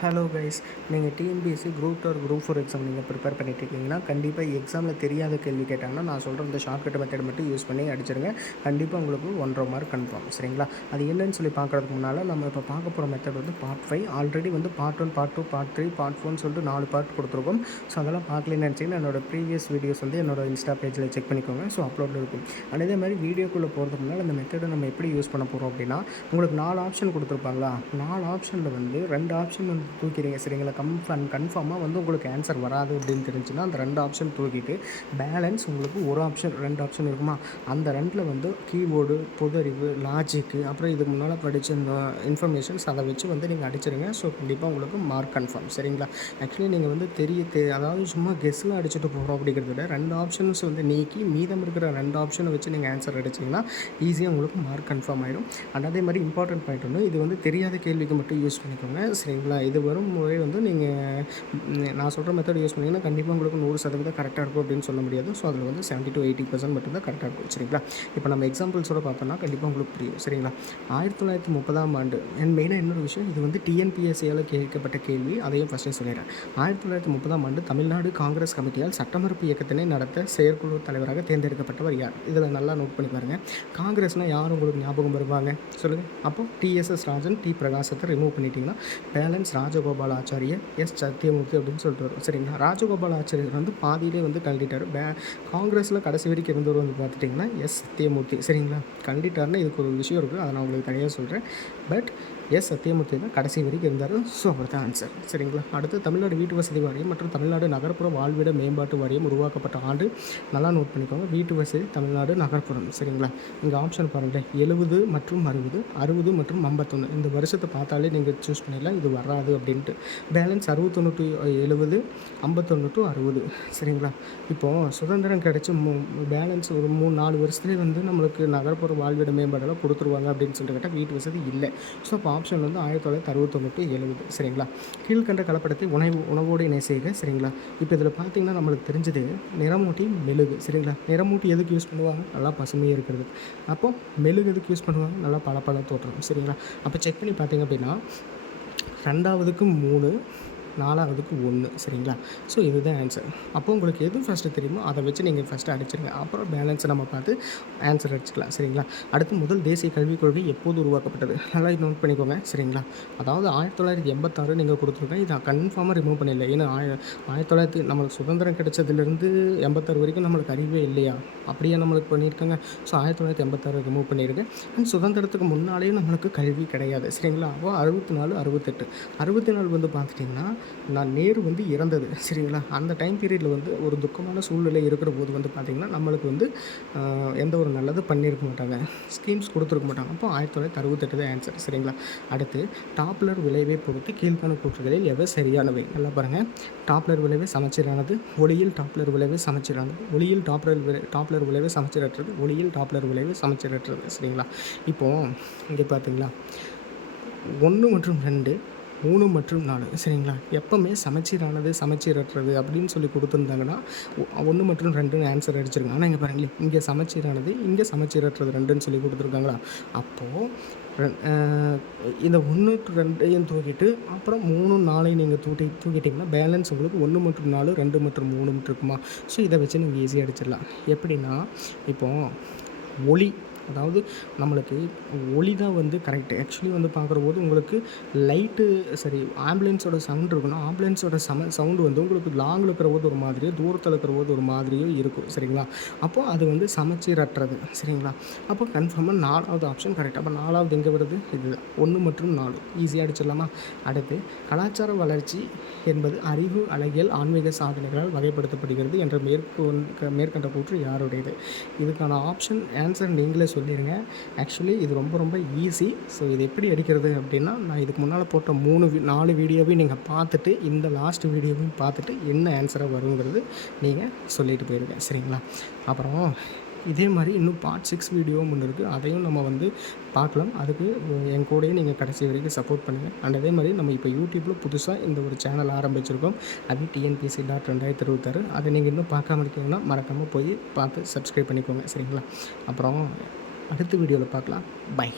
Hello guys, நீங்கள் TNPSC group 2 group 4 exam நீங்கள் prepare பண்ணிட்டுருக்கீங்கன்னா கண்டிப்பாக எக்ஸாமில் தெரியாத கேள்வி கேட்டாங்கன்னா நான் சொல்கிற இந்த ஷார்ட்கட் மெத்தட் மட்டும் யூஸ் பண்ணி அடிச்சிருங்க. கண்டிப்பாக உங்களுக்கு 1.5 மார்க் கன்ஃபார்ம். சரிங்களா? அது என்னன்னு சொல்லி பார்க்குறதுக்கு முன்னால் நம்ம இப்போ பார்க்க போகிற மெத்தட் வந்து பார்ட் 5. ஆல்ரெடி வந்து பார்ட் 1, பார்ட் 2, பார்ட் 3, பார்ட் 4 சொல்லிட்டு 4 பார்ட் கொடுத்துருக்கோம். ஸோ அதெல்லாம் பார்க்கலன்னு நினச்சிங்கன்னா என்னோட ப்ரீவியஸ் வீடியோஸ் வந்து என்னோட இன்ஸ்டா பேஜில் செக் பண்ணிக்கோங்க. ஸோ அப்லோடில் இருக்கும். அதே மாதிரி வீடியோக்குள்ளே போகிறதுக்கு முன்னால் அந்த மெத்தடை நம்ம எப்படி யூஸ் பண்ண போகிறோம் அப்படின்னா, உங்களுக்கு 4 ஆப்ஷன் கொடுத்துருப்பாங்களா, 4 ஆப்ஷனில் வந்து 2 ஆப்ஷன் வந்து தூக்கிறீங்க. சரிங்களா? கன்ஃபார்மாக வந்து உங்களுக்கு ஆன்சர் வராது அப்படின்னு தெரிஞ்சுன்னா அந்த 2 ஆப்ஷன் தூக்கிட்டு பேலன்ஸ் உங்களுக்கு ஒரு ஆப்ஷன் 2 ஆப்ஷன் இருக்குமா, அந்த 2ல் வந்து கீபோர்டு, பொதறிவு, லாஜிக்கு, அப்புறம் இதுக்கு முன்னால் படித்த இந்த இன்ஃபர்மேஷன்ஸ் அதை வச்சு வந்து நீங்கள் அடிச்சிருங்க. ஸோ கண்டிப்பாக உங்களுக்கு மார்க் கன்ஃபார்ம். சரிங்களா? ஆக்சுவலி நீங்கள் வந்து அதாவது சும்மா கெஸ்ஸில் அடிச்சுட்டு போகிறோம் அப்படிங்கிறத விட 2 ஆப்ஷன்ஸ் வந்து நீக்கி மீதம் இருக்கிற 2 ஆப்ஷனை வச்சு நீங்கள் ஆன்சர் அடிச்சிங்கன்னா ஈஸியாக உங்களுக்கு மார்க் கன்ஃபார்ம் ஆகிடும். அண்ட் அதே மாதிரி இம்பார்ட்டன்ட் பாயிண்ட் ஒன்று, இது வந்து தெரியாத கேள்விக்கு மட்டும் யூஸ் பண்ணிக்கோங்க. சரிங்களா? இது வரும் முறை வந்து நீங்கள் நான் சொல்கிற மெத்தட் யூஸ் பண்ணிங்கன்னா கண்டிப்பாக உங்களுக்கு 100% கரெக்டாக இருக்கும் அப்படின்னு சொல்ல முடியாது. ஸோ அதில் வந்து 70 to 80% மட்டும்தான் கரெக்டாக இருக்கும். சரிங்களா? இப்போ நம்ம எக்ஸாம்பிள்ஸோட பார்த்தோம்னா கண்டிப்பாக உங்களுக்கு புரியும். சரிங்களா? 1930ஆம் ஆண்டு அண்ட் மெயினாக இன்னொரு விஷயம், இது வந்து டிஎன்பிஎஸ்சியால் கேட்கப்பட்ட கேள்வி, அதையும் ஃபஸ்ட்டே சொல்லிடுறேன். 1930ஆம் ஆண்டு தமிழ்நாடு காங்கிரஸ் கமிட்டியால் சட்டமறுப்பு இயக்கத்தினை நடத்த செயற்குழு தலைவராக தேர்ந்தெடுக்கப்பட்டவர் யார்? இதில் நல்லா நோட் பண்ணி பாருங்கள். காங்கிரஸ்னால் யார் உங்களுக்கு ஞாபகம் வருவாங்க சொல்லுங்கள். அப்போ டிஎஸ்எஸ் ராஜன், டி பிரகாசத்தை ரிமூவ் பண்ணிட்டீங்கன்னா பேலன்ஸ் ராஜகோபால் ஆச்சாரிய, எஸ் சத்தியமூர்த்தி அப்படின்னு சொல்லிட்டு வரும். சரிங்களா? ராஜகோபால் ஆச்சாரியர் வந்து பாதியிலே வந்து கழட்டிட்டார். காங்கிரஸில் கடைசி வரைக்கும் இருந்தவர் வந்து பார்த்துட்டிங்கன்னா எஸ் சத்தியமூர்த்தி. சரிங்களா? கழட்டிட்டார்னா இதுக்கு ஒரு விஷயம் இருக்குது, அதை நான் உங்களுக்கு தனியாக சொல்கிறேன். பட் எஸ் சத்தியமூர்த்தி தான் கடைசி வரைக்கும் இருந்தார். ஸோ அவர் தான் ஆன்சர். சரிங்களா? அடுத்து தமிழ்நாடு வீட்டு வசதி வாரியம் மற்றும் தமிழ்நாடு நகர்ப்புற வாழ்விட மேம்பாட்டு வாரியம் உருவாக்கப்பட்ட ஆண்டு நல்லா நோட் பண்ணிக்கோங்க. வீட்டு வசதி தமிழ்நாடு நகர்ப்புறம். சரிங்களா? இங்கே ஆப்ஷன் பாருங்கள், 70 மற்றும் 60, 60 மற்றும் 51. இந்த வருஷத்தை பார்த்தாலே நீங்கள் சூஸ் பண்ணிடலாம் இது வராது அப்படின்ட்டு. Balance 61 to 70, 51 to 60. சரிங்களா? இப்போது சுதந்திரம் கிடைச்சி பேலன்ஸ் ஒரு 3-4 வருஷத்துலேயே வந்து நம்மளுக்கு நகர்ப்புற வாழ்விட மேம்பாடெல்லாம் கொடுத்துருவாங்க அப்படின்னு சொல்லிட்டு கேட்டால் வீட்டு வசதி இல்லை. ஸோ அப்போ ஆப்ஷன் வந்து 1961 to 70. சரிங்களா? கீழ்கண்ட கலப்படத்தை உணவோடு இணை செய்க. சரிங்களா? இப்போ இதில் பார்த்தீங்கன்னா நம்மளுக்கு தெரிஞ்சது நிறமூட்டி, மெழுகு. சரிங்களா? நிறமூட்டி எதுக்கு யூஸ் பண்ணுவாங்க? நல்லா பசுமையாக இருக்கிறது. அப்போ மெழுகு எதுக்கு யூஸ் பண்ணுவாங்க? நல்லா பல தோற்றம். சரிங்களா? அப்போ செக் பண்ணி பார்த்தீங்க அப்படின்னா 2வது 3, 4வது 1. சரிங்களா? ஸோ இதுதான் ஆன்சர். அப்போ உங்களுக்கு எது ஃபஸ்ட்டு தெரியுமோ அதை வச்சு நீங்கள் ஃபஸ்ட்டு அடிச்சிருங்க. அப்புறம் பேலன்ஸை நம்ம பார்த்து ஆன்சர் அடிச்சுக்கலாம். சரிங்களா? அடுத்து முதல் தேசிய கல்விக் கொள்கை எப்போது உருவாக்கப்பட்டது? நல்லா நோட் பண்ணிக்கோங்க. சரிங்களா? அதாவது 1986 நீங்கள் கொடுத்துருக்கேன். இதை கன்ஃபார்மாக ரிமூவ் பண்ணிடல. ஏன்னா 1900 நம்மளுக்கு சுதந்திரம் கிடைச்சதுலேருந்து 86 வரைக்கும் நம்மளுக்கு அறிவே இல்லையா? அப்படியே நம்மளுக்கு பண்ணியிருக்காங்க. ஸோ 1986 ரிமூவ் பண்ணியிருக்கேன். அண்ட் சுதந்திரத்துக்கு முன்னாலேயும் நம்மளுக்கு கல்வி கிடையாது. சரிங்களா? அப்போ 64, 68. 64 வந்து பார்த்துட்டிங்கன்னா நேரு வந்து இறந்தது. சரிங்களா? அந்த டைம் பீரியடில் வந்து ஒரு துக்கமான சூழ்நிலை இருக்கிற போது வந்து பார்த்திங்கன்னா நம்மளுக்கு வந்து எந்த ஒரு நல்லது பண்ணியிருக்க மாட்டாங்க, ஸ்கீம்ஸ் கொடுத்துருக்க மாட்டாங்க. அப்போ 1968 தான் ஆன்சர். சரிங்களா? அடுத்து டாப்லர் விளைவை பொறுத்து கீழ்காணும் கூற்றுகளில் எவை சரியானவை? நல்லா பாருங்கள். டாப்லர் விளைவு சமச்சீரானது, ஒளியில் டாப்லர் விளைவு சமச்சீரானது, ஒளியில் டாப்லர் விளைவு சமச்சீரற்றது, ஒளியில் டாப்லர் விளைவு சமச்சீரற்றது. சரிங்களா? இப்போது இங்கே பார்த்தீங்களா 1 மற்றும் 2, 3 மற்றும் 4. சரிங்களா? எப்போவுமே சமச்சீரானது, சமச்சீரற்றது அப்படின்னு சொல்லி கொடுத்துருந்தாங்கன்னா 1 மற்றும் 2 ஆன்சர் அடிச்சிருங்க. ஆனால் இங்கே பாருங்களேன், இங்கே சமச்சீரானது, இங்கே சமச்சீரற்றது 2ன்னு சொல்லி கொடுத்துருக்காங்களா? அப்போது இந்த 1 to 2 தூக்கிட்டு அப்புறம் 3, 4 நீங்கள் தூக்கிட்டிங்கன்னா பேலன்ஸ் உங்களுக்கு 1 மற்றும் 4, 2 மற்றும் 3 இருக்குமா? ஸோ இதை வச்சு நீங்கள் ஈஸியாக அடிச்சிடலாம். எப்படின்னா இப்போது ஒளி, அதாவது நம்மளுக்கு ஒளி தான் வந்து கரெக்டு. ஆக்சுவலி வந்து பார்க்குற போது உங்களுக்கு லைட்டு சரி ஆம்புலன்ஸோட சவுண்ட் இருக்குன்னா ஆம்புலன்ஸோட சவுண்டு வந்து உங்களுக்கு லாங்கில் இருக்கிற போது ஒரு மாதிரியும் தூரத்தில் இருக்கிற போது ஒரு மாதிரியும் இருக்கும். சரிங்களா? அப்போது அது வந்து சமச்சீரற்றது. சரிங்களா? அப்போ கன்ஃபார்மாக 4வது ஆப்ஷன் கரெக்ட். அப்போ 4வது எங்கே வருது? இது 1 மற்றும் 4 ஈஸியாக அடிச்சிடலாமா? அடுத்து கலாச்சார வளர்ச்சி என்பது அறிவு, அழகியல், ஆன்மீக சாதனைகளால் வகைப்படுத்தப்படுகிறது என்ற மேற்கண்ட கூற்று யாருடையது? இதுக்கான ஆப்ஷன் ஆன்சர் நீங்களே சொல்லிடுங்க. ஆக்சுவலி இது ரொம்ப ஈஸி. ஸோ இது எப்படி அடிக்கிறது அப்படின்னா, நான் இதுக்கு முன்னால் போட்ட 4 வீடியோவையும் நீங்கள் பார்த்துட்டு இந்த லாஸ்ட் வீடியோவையும் பார்த்துட்டு என்ன ஆன்சராக வருங்கிறது நீங்கள் சொல்லிட்டு போயிடுங்க. சரிங்களா? அப்புறம் இதே மாதிரி இன்னும் பார்ட் 6 வீடியோவும் ஒன்று இருக்குது, அதையும் நம்ம வந்து பார்க்கலாம். அதுக்கு என் கூடயே நீங்கள் கடைசி வரைக்கும் சப்போர்ட் பண்ணுங்கள். அண்ட் அதே மாதிரி நம்ம இப்போ யூடியூப்பில் புதுசாக இந்த ஒரு சேனல் ஆரம்பிச்சிருக்கோம். அது TNPSC.2026. அதை நீங்கள் இன்னும் பார்க்காம இருக்கீங்கன்னா மறக்காமல் போய் பார்த்து சப்ஸ்கிரைப் பண்ணிக்கோங்க. சரிங்களா? அப்புறம் அடுத்த வீடியோவில் பார்க்கலாம். பை.